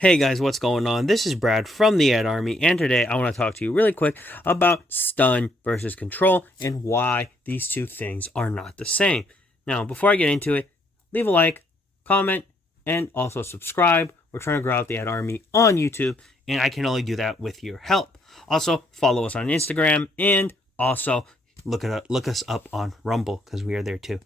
Hey guys, what's going on? This is Brad from the Ad Army, and today I want to talk to you really quick about stun versus control and why these two things are not the same. Now, before I get into it, leave a like, comment, and also subscribe. We're trying to grow out the Ad Army on YouTube, and I can only do that with your help. Also, follow us on Instagram, and also look us up on Rumble, because we are there too.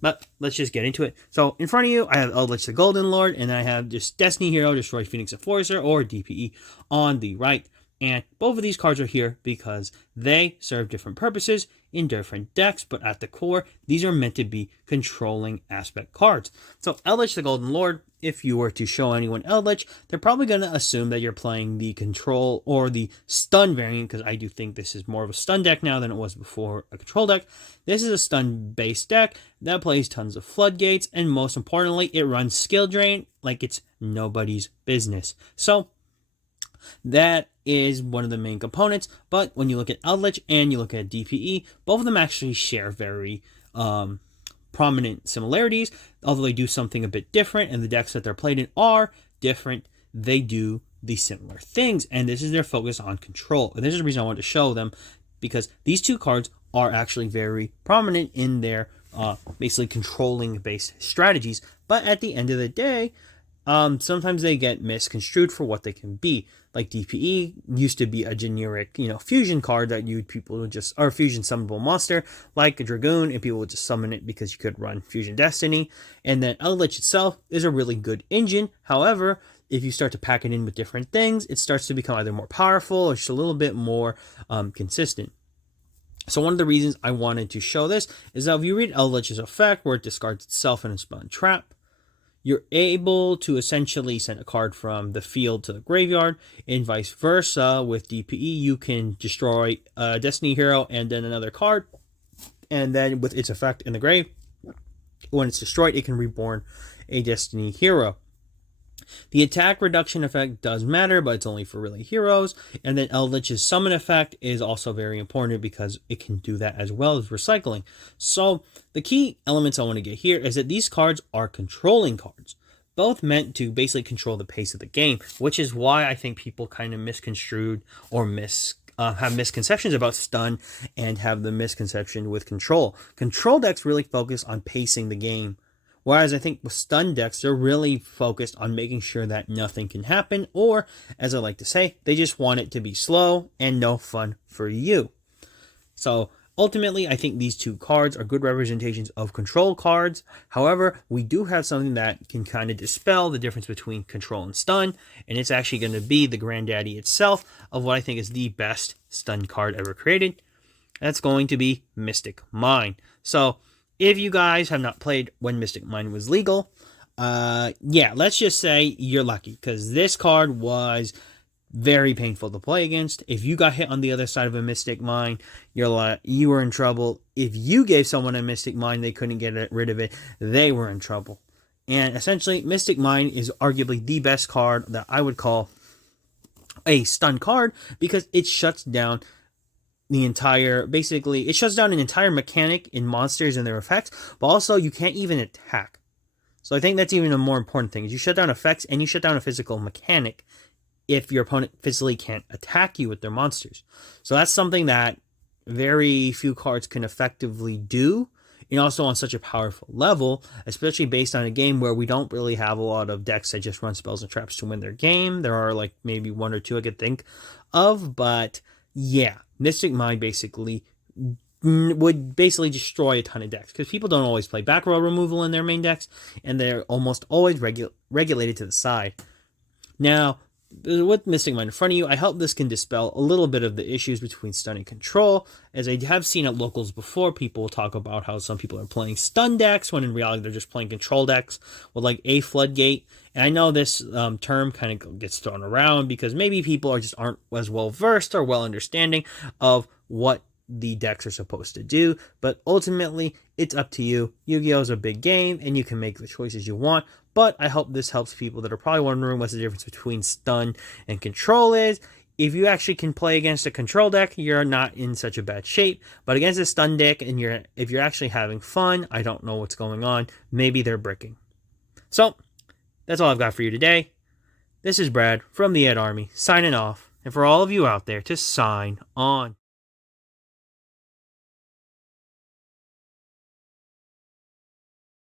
But let's just get into it. So in front of you, I have Eldritch the Golden Lord, and I have just Destiny Hero, Destroy Phoenix Enforcer, or DPE on the right. And both of these cards are here because they serve different purposes in different decks, but at the core, these are meant to be controlling aspect cards. So Eldritch the Golden Lord, if you were to show anyone Eldritch, they're probably going to assume that you're playing the control or the stun variant, because I do think this is more of a stun deck now than it was before a control deck. This is a stun-based deck that plays tons of floodgates, and most importantly, it runs skill drain like it's nobody's business. So that is one of the main components, but when you look at Eldritch and you look at DPE, both of them actually share very prominent similarities, although they do something a bit different, and the decks that they're played in are different. They do the similar things, and this is their focus on control. And this is the reason I wanted to show them, because these two cards are actually very prominent in their basically controlling based strategies, but at the end of the day, sometimes they get misconstrued for what they can be. Like DPE used to be a generic, fusion card that people would just, or fusion summonable monster, like a Dragoon, and people would just summon it because you could run Fusion Destiny. And then Eldritch itself is a really good engine. However, if you start to pack it in with different things, it starts to become either more powerful or just a little bit more consistent. So one of the reasons I wanted to show this is that if you read Eldritch's effect, where it discards itself in a spun trap, you're able to essentially send a card from the field to the graveyard, and vice versa. With DPE, you can destroy a Destiny Hero and then another card, and then with its effect in the grave, when it's destroyed, it can reborn a Destiny Hero. The attack reduction effect does matter, but it's only for really heroes. And then Eldritch's summon effect is also very important because it can do that as well as recycling. So the key elements I want to get here is that these cards are controlling cards, both meant to basically control the pace of the game, which is why I think people kind of misconstrued or have misconceptions about stun and have the misconception with control. Control decks really focus on pacing the game, whereas I think with stun decks, they're really focused on making sure that nothing can happen, or, as I like to say, they just want it to be slow and no fun for you. So ultimately, I think these two cards are good representations of control cards. However, we do have something that can kind of dispel the difference between control and stun, and it's actually going to be the granddaddy itself of what I think is the best stun card ever created. That's going to be Mystic Mine. So if you guys have not played when Mystic Mine was legal, let's just say you're lucky, because this card was very painful to play against. If you got hit on the other side of a Mystic Mine, you were in trouble. If you gave someone a Mystic Mine, they couldn't get rid of it, they were in trouble. And essentially, Mystic Mine is arguably the best card that I would call a stun card, because it shuts down it shuts down an entire mechanic in monsters and their effects, but also you can't even attack. So I think that's even a more important thing, is you shut down effects and you shut down a physical mechanic if your opponent physically can't attack you with their monsters. So that's something that very few cards can effectively do, and also on such a powerful level, especially based on a game where we don't really have a lot of decks that just run spells and traps to win their game. There are like maybe one or two I could think of, but yeah, Mystic Mine would basically destroy a ton of decks, because people don't always play back row removal in their main decks, and they're almost always regulated to the side. Now, with Mystic Mine in front of you, I hope this can dispel a little bit of the issues between stun and control. As I have seen at locals before, people talk about how some people are playing stun decks when in reality they're just playing control decks with like a floodgate. And I know this term kind of gets thrown around because maybe people aren't as well versed or well understanding of what the decks are supposed to do, but ultimately it's up to you. Yu-Gi-Oh is a big game and you can make the choices you want, but I hope this helps people that are probably wondering what the difference between stun and control is. If you actually can play against a control deck, you're not in such a bad shape, but against a stun deck, and if you're actually having fun, I don't know what's going on. Maybe they're bricking. So that's all I've got for you today. This is Brad from the Ed Army signing off, and for all of you out there to sign on.